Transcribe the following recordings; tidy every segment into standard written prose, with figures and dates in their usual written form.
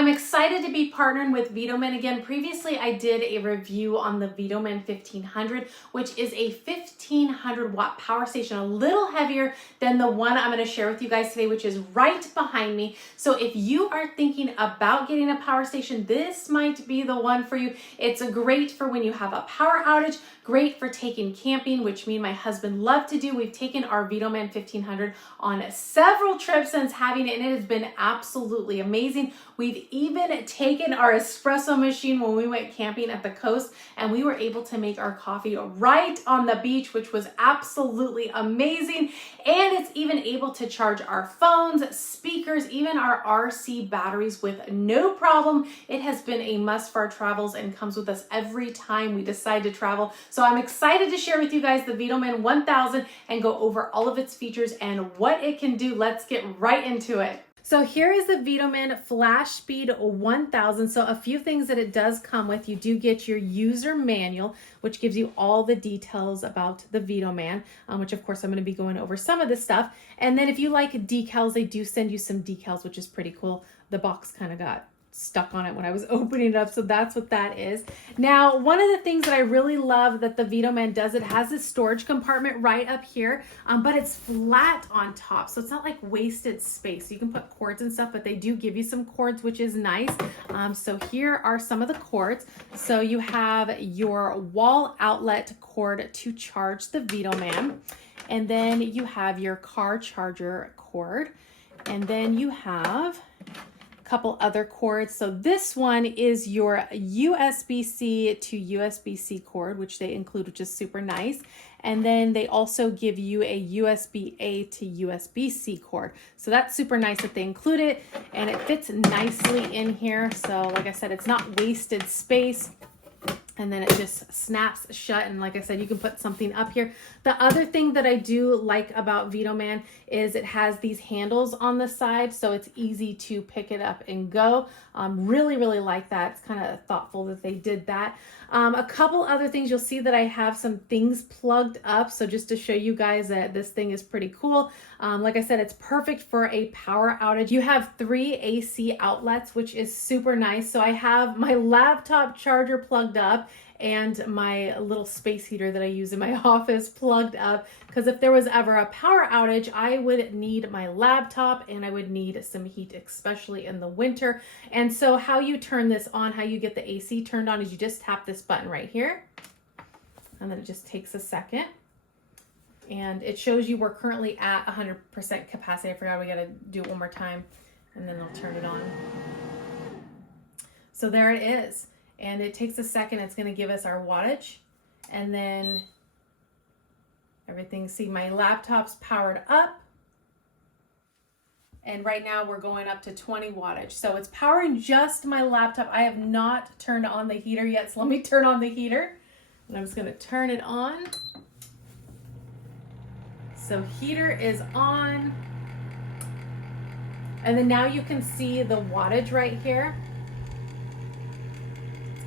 I'm excited to be partnering with VTOMAN again. Previously, I did a review on the VTOMAN 1500, which is a 1500 watt power station, a little heavier than the one I'm going to share with you guys today, which is right behind me. So if you are thinking about getting a power station, this might be the one for you. It's great for when you have a power outage, great for taking camping, which me and my husband love to do. We've taken our VTOMAN 1500 on several trips since having it, and it has been absolutely amazing. We've even taken our espresso machine when we went camping at the coast, and we were able to make our coffee right on the beach, which was absolutely amazing. And it's even able to charge our phones, speakers, even our RC batteries with no problem. It has been a must for our travels and comes with us every time we decide to travel. So I'm excited to share with you guys the VTOMAN 1000 and go over all of its features and what it can do. Let's get right into it. So here is the VTOMAN FlashSpeed 1000. So a few things that it does come with. You do get your user manual, which gives you all the details about the VTOMAN, which of course I'm going to be going over some of this stuff. And then if you like decals, they do send you some decals, which is pretty cool. The box kind of got stuck on it when I was opening it up, so that's what that is. Now, one of the things that I really love that the VTOMAN does, it has this storage compartment right up here, but it's flat on top, so it's not like wasted space. You can put cords and stuff, but they do give you some cords, which is nice. So here are some of the cords. So you have your wall outlet cord to charge the VTOMAN, and then you have your car charger cord, and then you have couple other cords. So this one is your USB-C to USB-C cord, which they include, which is super nice. And then they also give you a USB-A to USB-C cord. So that's super nice that they include it, and it fits nicely in here. So like I said, it's not wasted space. And then it just snaps shut. And like I said, you can put something up here. The other thing that I do like about VTOMAN is it has these handles on the side, so it's easy to pick it up and go. Really, really like that. It's kind of thoughtful that they did that. A couple other things, you'll see that I have some things plugged up. So just to show you guys that this thing is pretty cool. Like I said, it's perfect for a power outage. You have 3 AC outlets, which is super nice. So I have my laptop charger plugged up and my little space heater that I use in my office plugged up, because if there was ever a power outage, I would need my laptop and I would need some heat, especially in the winter. And so how you turn this on, how you get the AC turned on, is you just tap this button right here, and then it just takes a second. And it shows you we're currently at 100% capacity. I forgot, we got to do it one more time, and then I'll turn it on. So there it is. And it takes a second. It's going to give us our wattage, and then everything. See, my laptop's powered up, and right now we're going up to 20 wattage. So it's powering just my laptop. I have not turned on the heater yet, so let me turn on the heater, and I'm just going to turn it on. So heater is on, and then now you can see the wattage right here.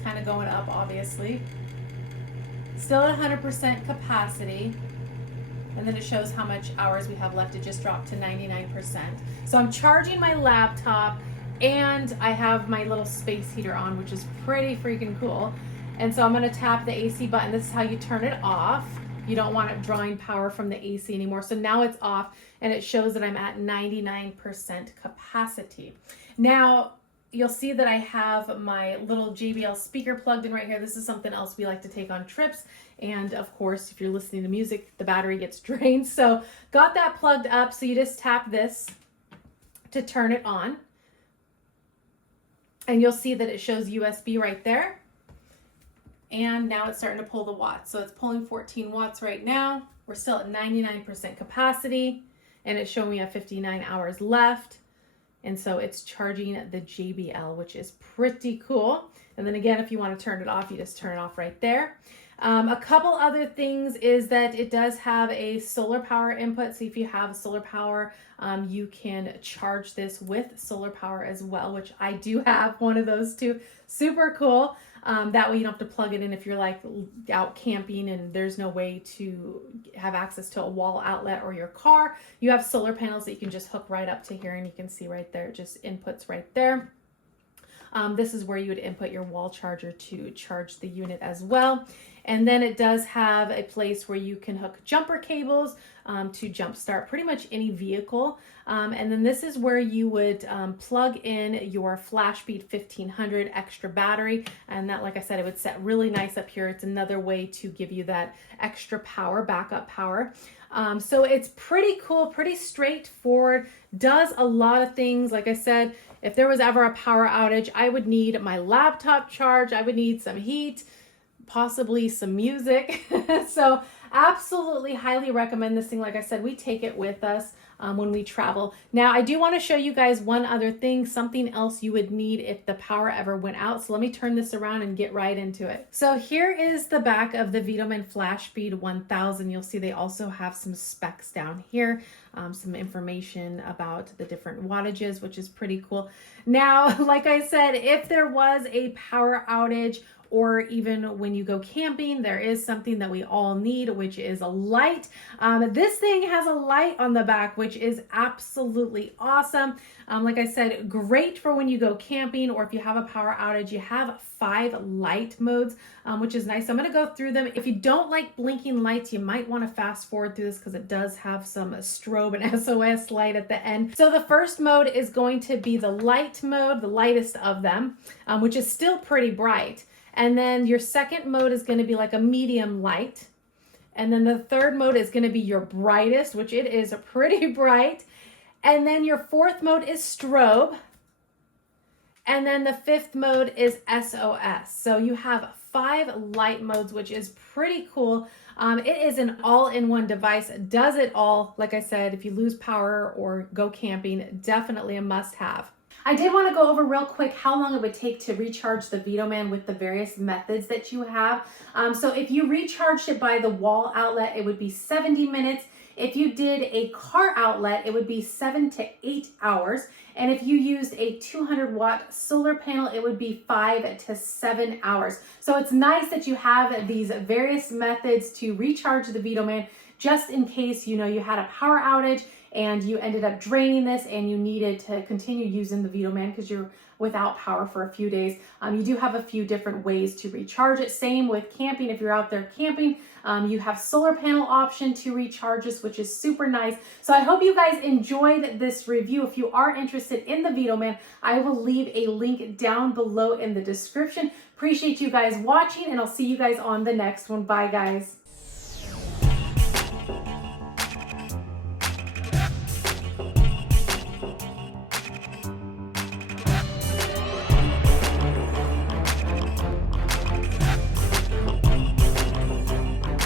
Kind of going up, obviously. Still at 100% capacity. And then it shows how much hours we have left. It just dropped to 99%. So I'm charging my laptop, and I have my little space heater on, which is pretty freaking cool. And so I'm going to tap the AC button. This is how you turn it off. You don't want it drawing power from the AC anymore. So now it's off, and it shows that I'm at 99% capacity. Now, you'll see that I have my little JBL speaker plugged in right here. This is something else we like to take on trips. And of course, if you're listening to music, the battery gets drained. So got that plugged up. So you just tap this to turn it on. And you'll see that it shows USB right there. And now it's starting to pull the watts. So it's pulling 14 watts right now. We're still at 99% capacity, and it's showing me 59 hours left. And so it's charging the JBL, which is pretty cool. And then again, if you want to turn it off, you just turn it off right there. A couple other things is that it does have a solar power input. So if you have solar power, you can charge this with solar power as well, which I do have one of those too. Super cool. That way you don't have to plug it in if you're like out camping and there's no way to have access to a wall outlet or your car. You have solar panels that you can just hook right up to here, and you can see right there, just inputs right there. This is where you would input your wall charger to charge the unit as well. And then it does have a place where you can hook jumper cables to jumpstart pretty much any vehicle. And then this is where you would plug in your FlashSpeed 1500 extra battery. And that, like I said, it would set really nice up here. It's another way to give you that extra power, backup power. So it's pretty cool, pretty straightforward, does a lot of things. Like I said, if there was ever a power outage, I would need my laptop charged, I would need some heat, possibly some music. So absolutely highly recommend this thing. Like I said, we take it with us when we travel. Now, I do want to show you guys one other thing, something else you would need if the power ever went out. So let me turn this around and get right into it. So here is the back of the VTOMAN FlashSpeed 1000. You'll see they also have some specs down here, some information about the different wattages, which is pretty cool. Now, like I said, if there was a power outage, or even when you go camping, there is something that we all need, which is a light. This thing has a light on the back, which is absolutely awesome. Like I said, great for when you go camping, or if you have a power outage. You have 5 light modes, which is nice. I'm gonna go through them. If you don't like blinking lights, you might wanna fast forward through this because it does have some strobe and SOS light at the end. So the first mode is going to be the light mode, the lightest of them, which is still pretty bright. And then your second mode is going to be like a medium light. And then the third mode is going to be your brightest, which it is pretty bright. And then your fourth mode is strobe. And then the fifth mode is SOS. So you have 5 light modes, which is pretty cool. It is an all-in-one device, does it all. Like I said, if you lose power or go camping, definitely a must-have. I did want to go over real quick how long it would take to recharge the VTOMAN with the various methods that you have. So if you recharged it by the wall outlet, it would be 70 minutes. If you did a car outlet, it would be 7 to 8 hours. And if you used a 200 watt solar panel, it would be 5 to 7 hours. So it's nice that you have these various methods to recharge the VTOMAN just in case, you know, you had a power outage and you ended up draining this and you needed to continue using the VTOMAN because you're without power for a few days. You do have a few different ways to recharge it. Same with camping. If you're out there camping, you have solar panel option to recharge this, which is super nice. So I hope you guys enjoyed this review. If you are interested in the VTOMAN, I will leave a link down below in the description. Appreciate you guys watching, and I'll see you guys on the next one. Bye, guys.